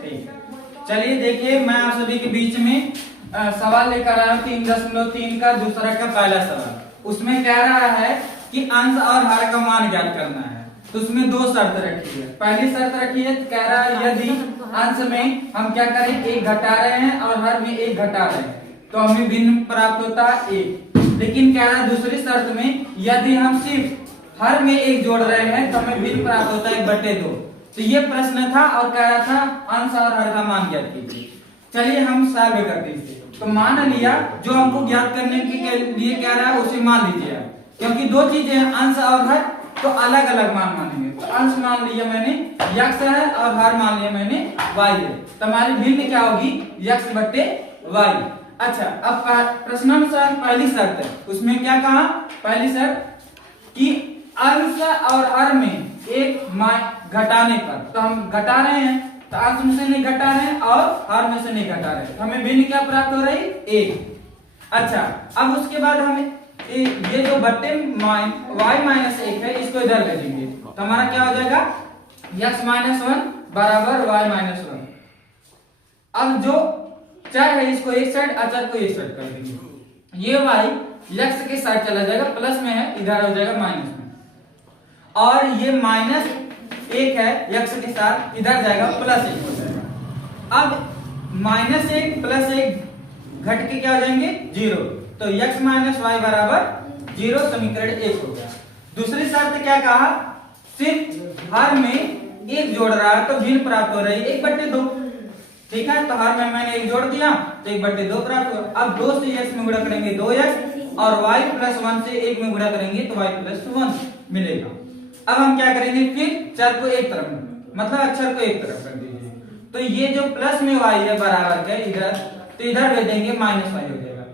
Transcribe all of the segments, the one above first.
ठीक, चलिए देखिए मैं आप सभी के बीच में सवाल लेकर आया हूँ 3.3 का दूसरा का पहला सवाल। उसमें कह रहा है कि अंश और हर का मान ज्ञात करना है। तो उसमें दो शर्त रखी है। पहली शर्त रखी है, कह रहा है यदि अंश में हम क्या करें, एक घटा रहे हैं और हर में एक घटा रहे हैं तो हमें भिन्न प्राप्त होता है एक। लेकिन कह रहा है दूसरी शर्त में यदि हम सिर्फ हर में एक जोड़ रहे हैं तो हमें भिन्न प्राप्त होता है 1/2। तो ये प्रश्न था और कह रहा था अंश और हर का मान ज्ञात कीजिए। चलिए हम सॉल्व करते हैं। तो मान लिया जो हमको ज्ञात करने के लिए कह रहा है उसे मान लीजिए आप, क्योंकि दो चीजें हैं अंश और हर तो अलग अलग मान मानेंगे। तो अंश मान लिया मैंने x है और हर मान लिया मैंने y है। तो हमारी भिन्न क्या होगी x/y। अच्छा अब प्रश्नानुसार पहली शर्त है, उसमें क्या कहा, पहली शर्त कि अंश और हर में एक घटाने पर, तो हम घटा रहे हैं तो अंश में से नहीं घटा रहे हैं और हर में से नहीं घटा रहे हैं तो हमें भिन्न क्या प्राप्त हो रही एक। अच्छा अब उसके बाद हमें ये जो बट्टे y-1 है इसको इधर ले लेंगे तो हमारा क्या हो जाएगा x-1 बराबर y-1। अब जो चर है इसको एक साइड, अचर को एक साइड कर देंगे। ये y x के साइड चला जाएगा, प्लस में है इधर हो जाएगा माइनस में, और ये -1 है x के साथ इधर जाएगा +1 हो जाएगा। अब -1 +1 घट के क्या हो जाएंगे 0, तो x - y बराबर 0 समीकरण 1 हो गया। दूसरी शर्त क्या कहा, सिर्फ हर में एक जोड़ रहा है तो भिन्न प्राप्त हो रही है 1/2। ठीक है, तो हर में मैंने एक जोड़ दिया तो 1/2 प्राप्त हो। अब 2 से x में गुणा करेंगे 2x और y + 1 से 1 में गुणा करेंगे तो y + 1 मिलेगा। अब हम क्या करेंगे, फिर चर को एक तरफ मतलब अक्षर को एक तरफ कर दीजिए। तो ये जो प्लस में y है बराबर के इधर, तो इधर भेज देंगे -y हो जाएगा।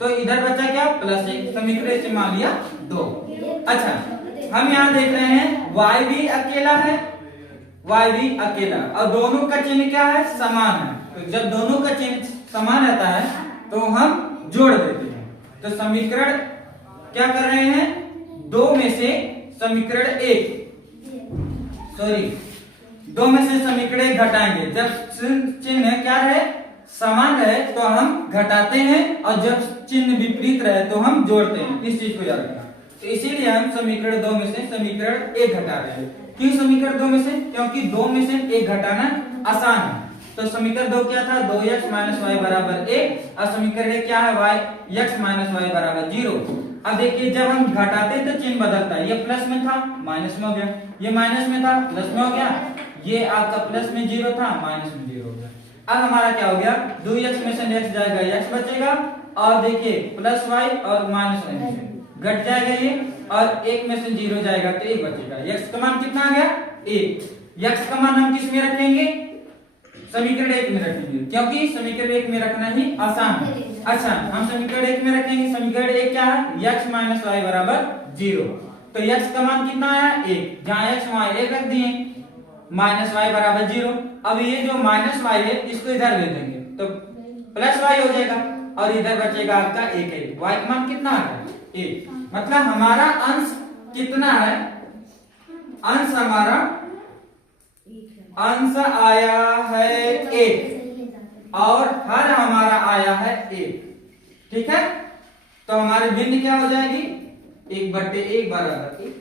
तो इधर बचा क्या +1, समीकरण से मान लिया 2। अच्छा हम यहाँ देख रहे हैं y भी अकेला है, y भी अकेला, और दोनों का चिन्ह क्या है समान है। तो जब दोनों का चिन्ह समान रहता है तो हम जोड़ देते हैं। तो समीकरण क्या कर रहे हैं, 2 में से समीकरण 2 में से समीकरण 1 घटाएंगे। जब चिन्ह क्या है समान रहे तो हम घटाते हैं और जब चिन्ह विपरीत रहे तो हम जोड़ते हैं। इस चीज को याद रखना। तो इसीलिए हम समीकरण 2 में से समीकरण 1 घटा रहे हैं। क्यों समीकरण 2 में से, क्योंकि 2 में से 1 घटाना आसान है। तो समीकरण 2 क्या था 2x - y बराबर 1 और समीकरण 1 क्या है x - y बराबर 0। अब देखिए जब हम घटाते तो चिन्ह बदलता है, ये प्लस में था माइनस में हो गया, ये माइनस में था प्लस में हो गया, ये आपका प्लस में 0 था माइनस में 0 हो गया। अब हमारा क्या हो गया 2x में से x जाएगा x बचेगा, और देखिए +y और -y घट जाएगा ये, और 1 में से 0 जाएगा तो 1 बचेगा। x का मान कितना आ गया 1। x का मान हम किस में रखेंगे समीकरण 1 में रखेंगे, क्योंकि समीकरण 1 में रखना ही आसान है। अच्छा हम समीकरण 1 में रखेंगे, समीकरण 1 क्या है x - y बराबर 0। तो x का मान कितना आया 1, जहां x वहां 1 रख दिए, -y बराबर 0। अब ये जो -y है इसको इधर ले देंगे तो +y हो जाएगा, और इधर बचेगा आपका 1 है। y का मान कितना आ गया 1, मतलब हमारा अंश कितना है, अंश हमारा अंश आया है 1 और हर हमारा आया है 1। ठीक है, तो हमारी भिन्न क्या हो जाएगी 1/1 बराबर 1।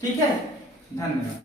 ठीक है, धन्यवाद।